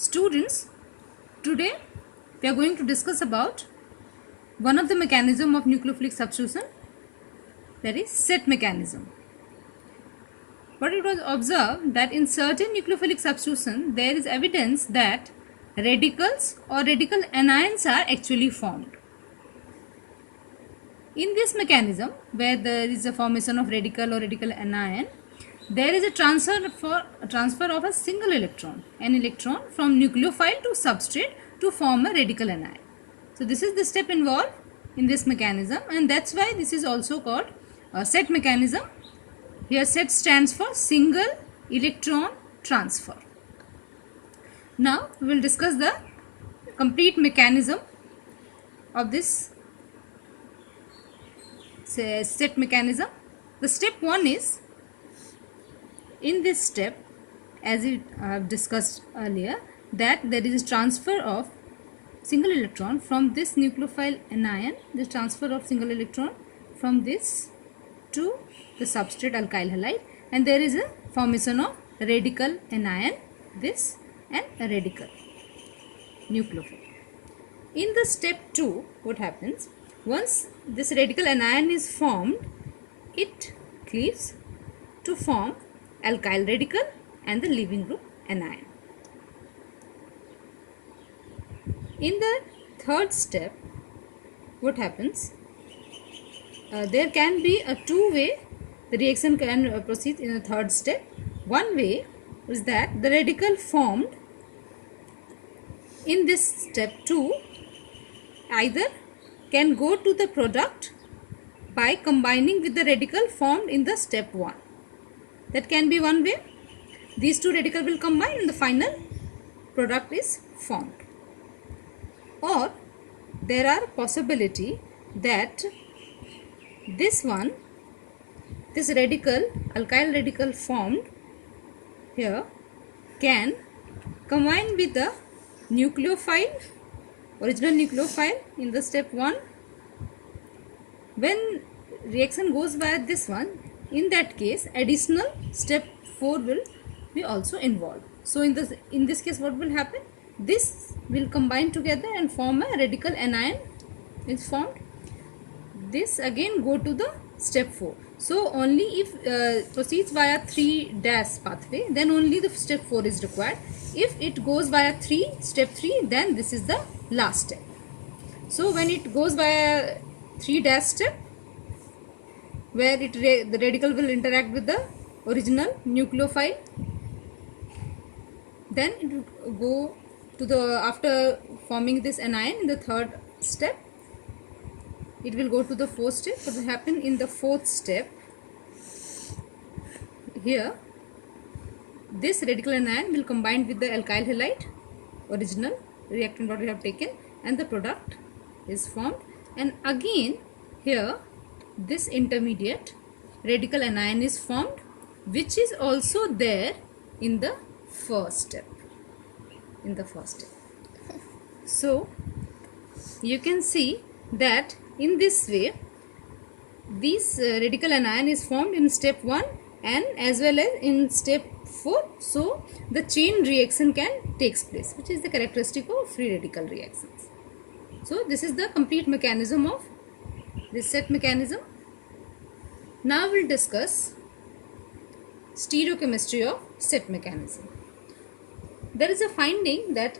Students, today we are going to discuss about one of the mechanism of nucleophilic substitution, that is set mechanism. But it was observed that in certain nucleophilic substitution there is evidence that radicals or radical anions are actually formed. In this mechanism, where there is a formation of radical or radical anion, there is a transfer of a single electron, an electron from nucleophile to substrate to form a radical anion. So this is the step involved in this mechanism, and that's why this is also called a set mechanism. Here set stands for single electron transfer. Now we will discuss the complete mechanism of this set mechanism. The step 1 is, in this step, as I have discussed earlier, that there is a transfer of single electron from this nucleophile anion, the transfer of single electron from this to the substrate alkyl halide, and there is a formation of radical anion, this and a radical nucleophile. In the step 2, what happens? Once this radical anion is formed, it cleaves to form alkyl radical and the leaving group anion. In the third step, what happens? There can be a two-way. The reaction can proceed in the third step. One way is that the radical formed in this step 2 either can go to the product by combining with the radical formed in the step 1. That can be one way. These two radicals will combine and the final product is formed. Or there are possibility that this radical, alkyl radical formed here, can combine with the nucleophile, original nucleophile in the step 1. When reaction goes via this one, in that case additional step 4 will be also involved. So in this case what will happen? This will combine together and form a radical anion is formed. This again go to the step 4. So only if proceeds via 3' pathway, then only the step 4 is required. If it goes via step 3, then this is the last step. So when it goes via 3' step, where the radical will interact with the original nucleophile, then it will go to the, after forming this anion in the third step, it will go to the fourth step. What will happen in the fourth step? Here this radical anion will combine with the alkyl halide, original reactant what we have taken, and the product is formed. And again here this intermediate radical anion is formed, which is also there in the first step. So you can see that in this way this radical anion is formed in step 1 and as well as in step 4. So the chain reaction can takes place, which is the characteristic of free radical reactions. So this is the complete mechanism of this set mechanism. Now we will discuss stereochemistry of set mechanism. There is a finding that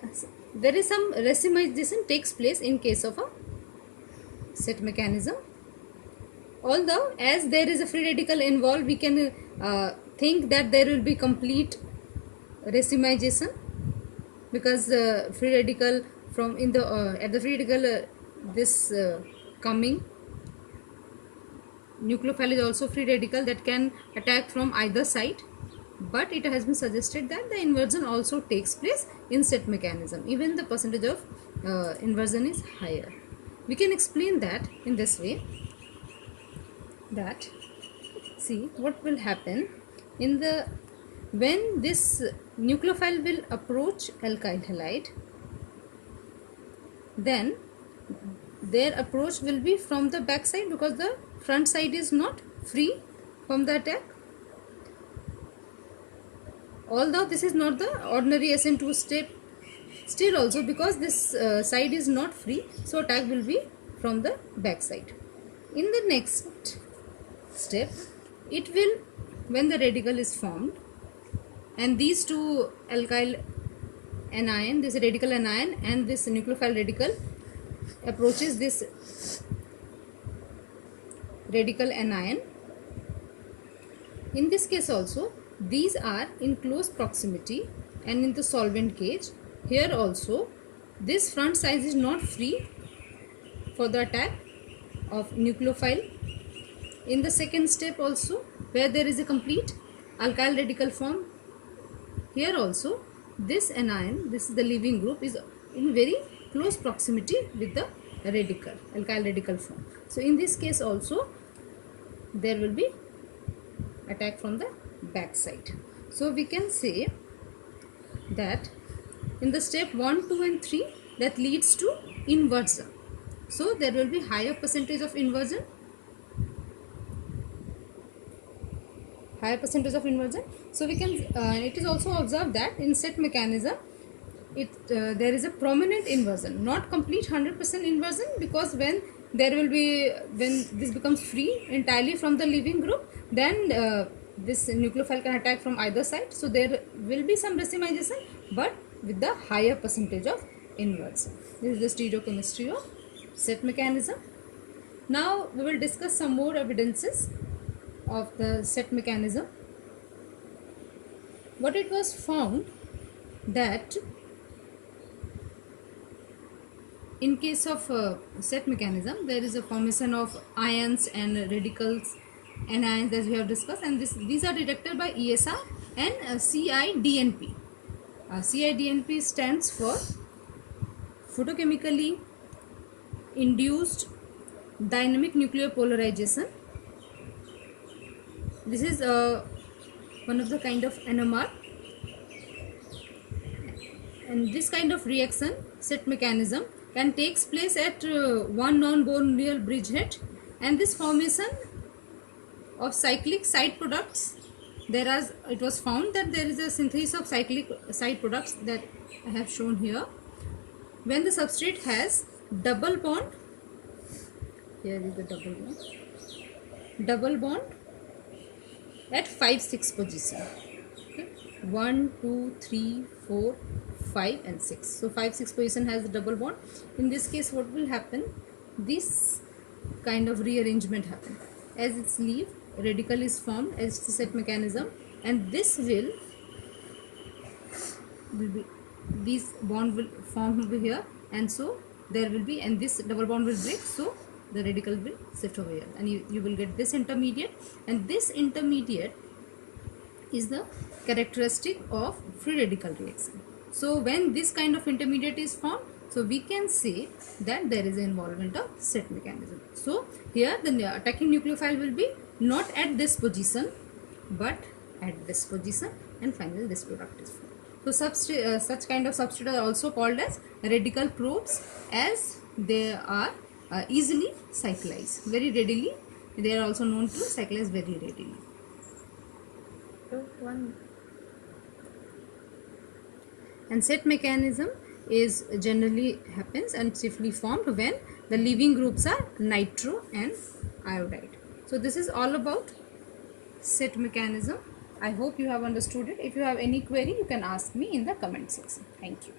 there is some racemization takes place in case of a set mechanism. Although as there is a free radical involved, we can think that there will be complete racemization, because free radical from in the at the free radical this coming nucleophile is also free radical that can attack from either side, but it has been suggested that the inversion also takes place in set mechanism. Even the percentage of inversion is higher. We can explain that in this way, that see what will happen in the when this nucleophile will approach alkyl halide, then their approach will be from the back side, because the front side is not free from the attack. Although this is not the ordinary SN2 step Still also, because this side is not free, so attack will be from the back side. In the next step, it will, when the radical is formed and these two alkyl anion, this radical anion and this nucleophile radical approaches this radical anion. In this case also, these are in close proximity and in the solvent cage. Here also, this front side is not free for the attack of nucleophile. In the second step also, where there is a complete alkyl radical form, here also this anion, this is the leaving group, is in very close proximity with the radical, alkyl radical form. So in this case also, there will be attack from the back side. So we can say that in the step 1, 2 and 3, that leads to inversion. So there will be higher percentage of inversion, So we can it is also observed that in set mechanism, there is a prominent inversion, not complete 100% inversion, because when this becomes free entirely from the leaving group, then this nucleophile can attack from either side. So there will be some racemization, but with the higher percentage of inversion. This is the stereochemistry of set mechanism. Now we will discuss some more evidences of the set mechanism. What it was found that in case of set mechanism, there is a formation of ions and radicals, anions, as we have discussed, and these are detected by ESR and CIDNP. CIDNP stands for photochemically induced dynamic nuclear polarization. This is one of the kind of NMR, and this kind of reaction, set mechanism, can takes place at one non-Bourneal bridgehead, and this formation of cyclic side products, it was found that there is a synthesis of cyclic side products that I have shown here. When the substrate has double bond, here is the double bond at 5-6 position. Okay. 1, 2, 3, 4, 5 and 6. So 5-6 position has the double bond. In this case, what will happen? This kind of rearrangement happen. As its leaf, radical is formed as the set mechanism, and this will be, this bond will form over here, and so there will be, and this double bond will break, so the radical will shift over here, and you will get this intermediate, and this intermediate is the characteristic of free radical reaction. So when this kind of intermediate is formed, so we can say that there is an involvement of set mechanism. So here the attacking nucleophile will be not at this position but at this position, and finally this product is formed. So such kind of substrate are also called as radical probes, as they are easily cyclized very readily. They are also known to cyclize very readily. And set mechanism is generally happens and chiefly formed when the leaving groups are nitro and iodide. So this is all about set mechanism. I hope you have understood it. If you have any query, you can ask me in the comment section. Thank you.